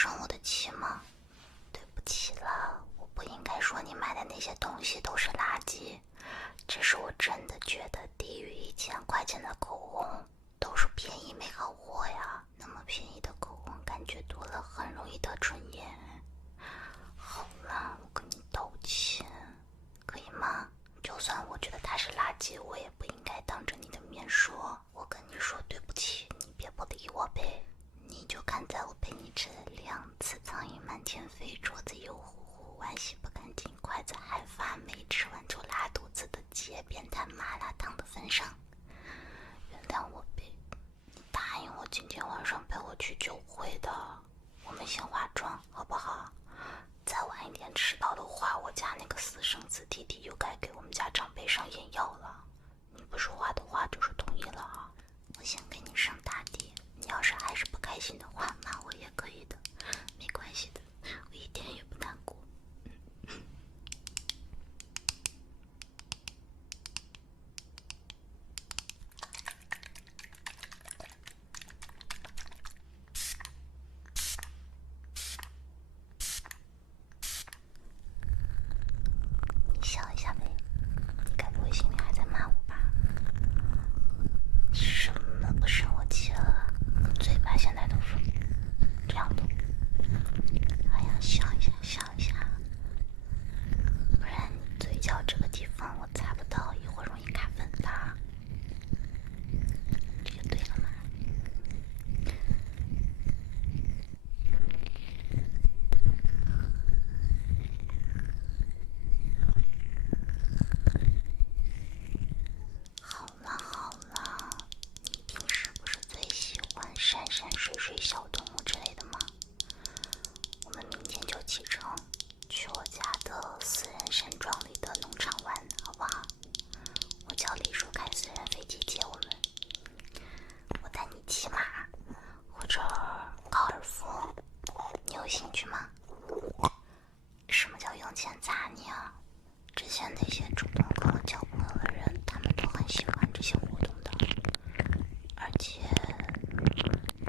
生我的氣嗎？對不起了，我不应該說你買的那些東西都是垃圾，只是我真的覺得低於1000塊錢的口紅都是便宜没好货呀。那么便宜的口红感觉多了很容易得唇炎。好啦，我跟你道歉，可以吗？就算我觉得它是垃圾，我也不应该当着你的面说。我跟你说对不起，你别不理我呗。你就看在我陪你吃了2次苍蝇满天飞，桌子油乎乎，碗洗不干净，筷子还发霉，吃完就拉肚子的街边摊麻辣烫的份上，原谅我呗。你答应我今天晚上陪我去酒会的，我们先化妆好不好？再晚一点迟到的话，我家那个私生子弟弟又该给我们家长辈上眼药了。你不说话的话就是同意了啊。我先给你上大碟，你要是还是不开心的话，骂我也可以的，没关系的，我一点也不难过。你笑一下呗，你该不会心里还在骂我吧？什么不生我气了？嘴巴现在都是这样的。哎呀，笑一下，笑一下，不然你嘴角这个地方我擦不到，一会儿容易卡粉的。这就对了嘛。好了好了，你平时不是最喜欢山山水水小动物之类的吗？我们明天就启程，去我家的私人山庄里的农场玩，好不好？我叫李叔开私人飞机接我们。我带你骑马或者高尔夫，你有興趣嗎？什麼叫用錢砸你啊？之前那些主動跟我交朋友的人，他們都很喜歡這些活動的，而且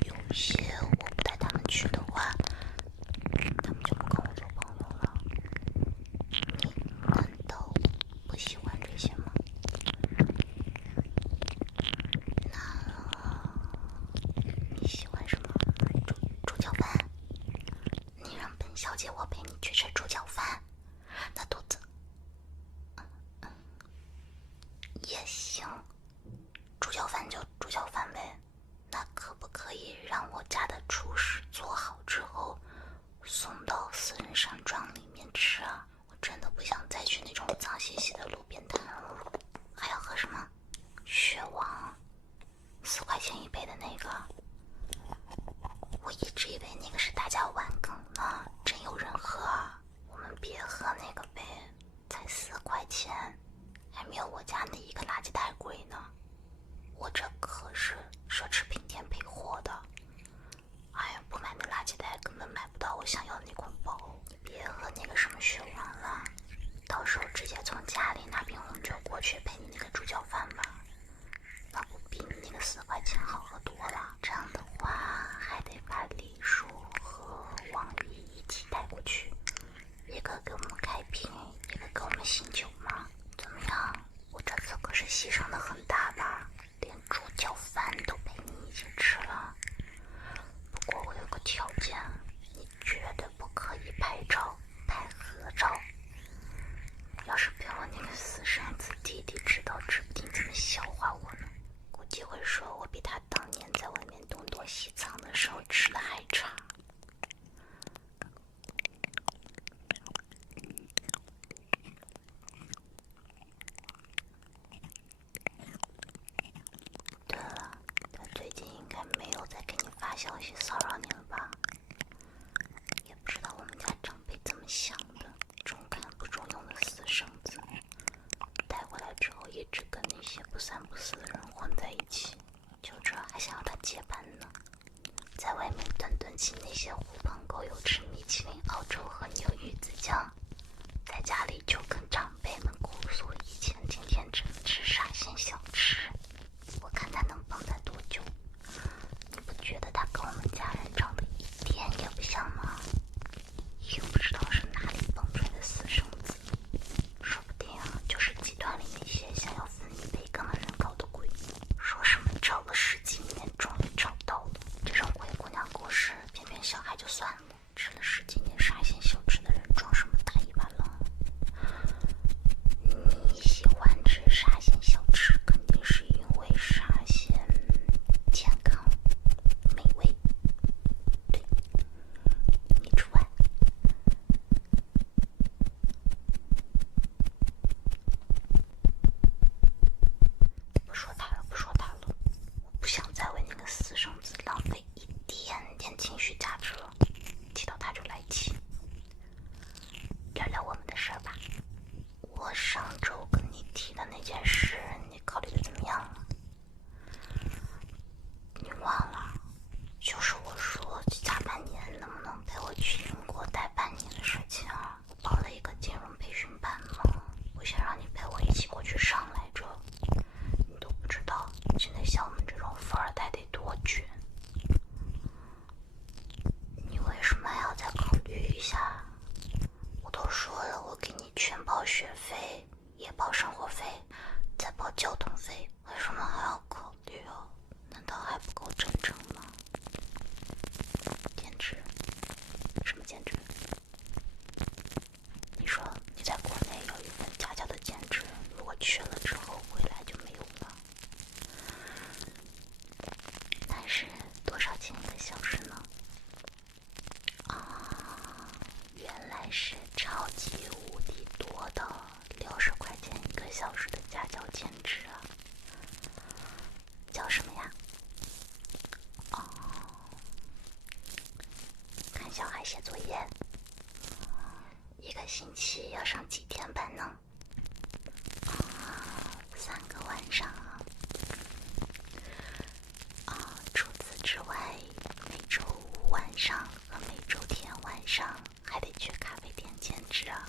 有些我不帶他們去的話，他們就不跟我做朋友了。你難道不喜歡這些嗎？那你喜歡什麼？豬腳飯？你讓本小姐我陪你去吃豬腳飯，那肚子也行，豬腳飯就豬腳飯唄。那可不可以讓我家的廚師做好之後送到私人山莊裡面吃啊？我真的不想再去那種髒兮兮的路邊攤了。還要喝什麼？血王，4塊錢一杯的那個。我一直以為那個是大家玩梗呢，真有人喝啊。我們別喝那個唄，才4塊錢，還沒有我家那一個垃圾袋貴呢。我這可是奢侈品店配貨的。哎呀，不買那垃圾袋根本買不到我想要的那款包。你別喝那個什麼血王了，到時候直接從家裡拿瓶紅酒過去配你那個豬腳飯吧，那不比你那個4塊錢好喝多了。這樣的話還得把李叔和王姨一起帶過去，一個給我們開瓶，一個給我們醒酒嘛。怎麼樣？我這次可是犧牲的很大吧，連豬腳飯都陪你一起吃了。不過我有個條件，你絕對不可以拍照拍合照，要是被我那個私生子弟弟知道，指不定怎麼笑話我呢。估計會說我比他當年在外面東躲西藏的時候吃的還差。对了，他最近應該沒有再給你發消息騷擾你了吧？也不知道我們家長輩怎麼想的，中看不中用的私生子，帶回來之後一直跟那些不三不四的人混在一起，就這還想要他接班呢。在外面蹲起那些狐朋狗友吃米其林澳洲和牛魚子醬，在家裡就跟長輩們哭訴以前今天只能吃沙縣小吃。我看他能蹦躂多久。你不覺得他跟我們家人長得一點也不像嗎？還是超級無敌多的60块钱1个小时的家教兼职啊。叫什么呀？哦，看小孩写作业，1个星期要上几天班呢？3个晚上啊。除此之外，每周五晚上和每周天晚上还得去咖啡店兼職啊。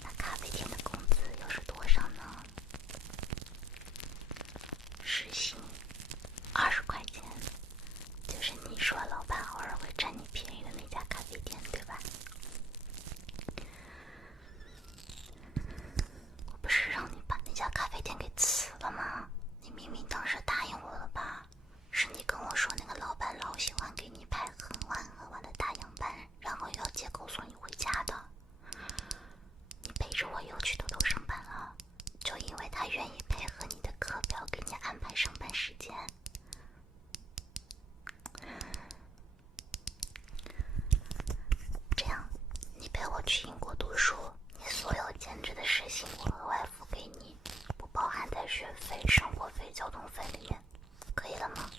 那咖啡店的工資又是多少呢？時薪20塊錢，就是你說老闆偶爾會佔你便宜的那家咖啡店，對吧？我不是讓你把那家咖啡店給辭了嗎？你明明當時答應我了吧？是你跟我說那個老闆老喜歡給你排很晚很晚的大洋班，然後又要借口送你回家的。你背着我又去偷偷上班了，就因為他願意配合你的課表給你安排上班時間。這樣你陪我去英國讀書，你所有兼職的時薪我額外付給你，不包含在學費、生活費、交通費裡面，可以了嗎？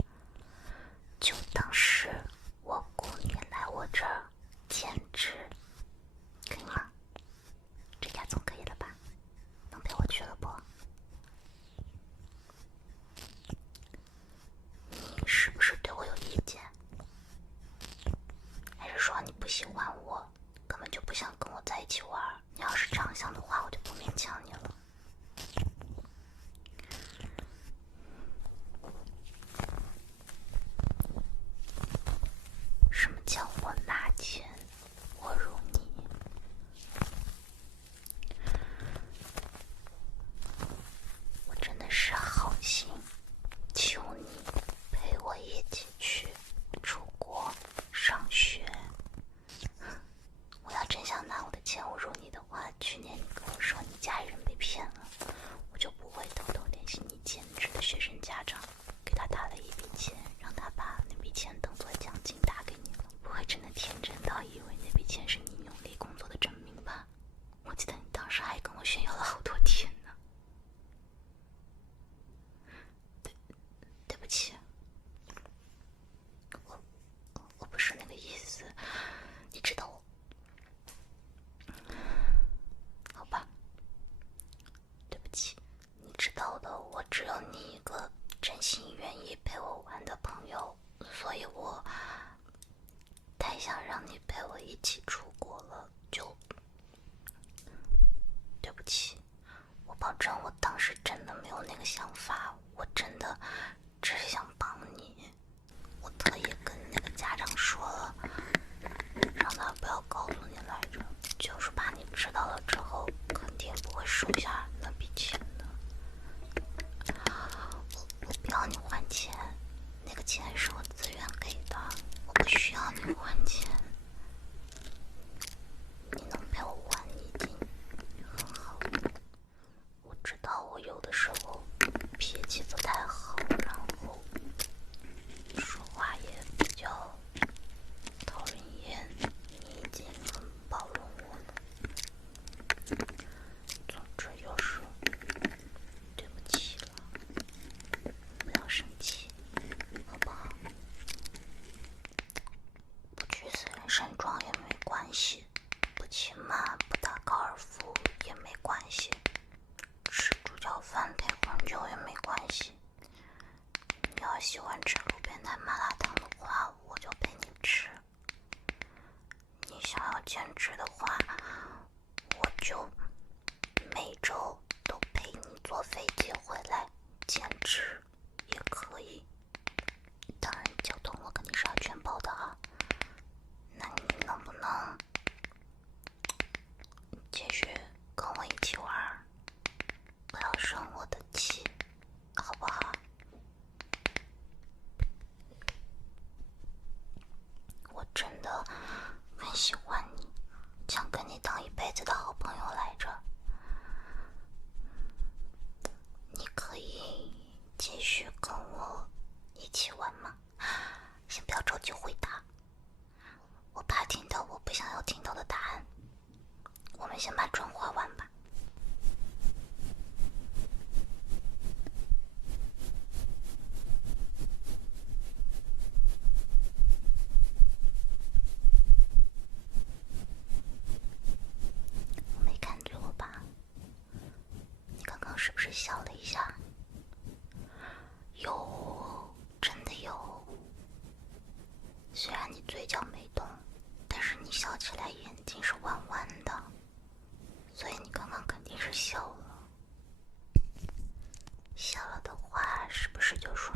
就當是我雇你來我這兒兼職，可以嗎？這下總可以了吧？能陪我去了不？你是不是對我有意見？還是說你不喜歡我，根本就不想跟我在一起玩？你要是這樣想的話，我就不勉強你了。什麼叫我拿錢，我辱你？我真的是好心，求你陪我一起去出國上學。我要真想拿我的錢侮辱你的話，去年你跟我說你家裡人被騙了，我就不會偷偷聯繫你兼職的學生家長，給他打了一筆錢，讓他把那筆錢當作獎金打給你了。不會真的天真到以為那筆錢是你努力工作的證明吧？我記得你當時還跟我炫耀了好多天呢。對不起，我不是那個意思，你知道我。好吧，對不起，你知道的，我只有你一個真心願意陪我玩的朋友，所以我太想讓你陪我一起出國了，就對不起。我保證我當時真的沒有那個想法，我真的只是想幫你。我特意跟那個家長說了，讓他不要告訴你來着，就是怕你知道了之後肯定不會收下那筆錢的。我不要你還錢，那個錢是我自願給的，我不需要你還錢。你能陪我玩已經很好了。我知道我有的時候脾氣不太好，然後說話也比較討人厭，你已經很包容我了。總之就是對不起了，不要生氣，好不好？不去私人山莊也沒關係，不騎馬不打高爾夫也沒關係，吃豬腳飯配紅酒也沒關係。你要喜歡吃路邊攤麻辣燙的話，我就陪你吃。你想要兼職的話，我就每周都陪你坐飛機回來兼職也可以。當然交通我肯定是要全包的啊。那你能不能繼續跟我一起玩，不要生我的氣，好不好？我真的很喜歡你，想跟你當一輩子的好朋友來着。你可以繼續跟我一起玩嗎？先不要着急回答，我怕聽到我不想要聽到的答案。們先把妝化完吧。我没看错吧？你刚刚是不是笑了一下？有，真的有。虽然你嘴角没动，但是你笑起来眼睛是弯弯的，所以你刚刚肯定是笑了。笑了的话，是不是就说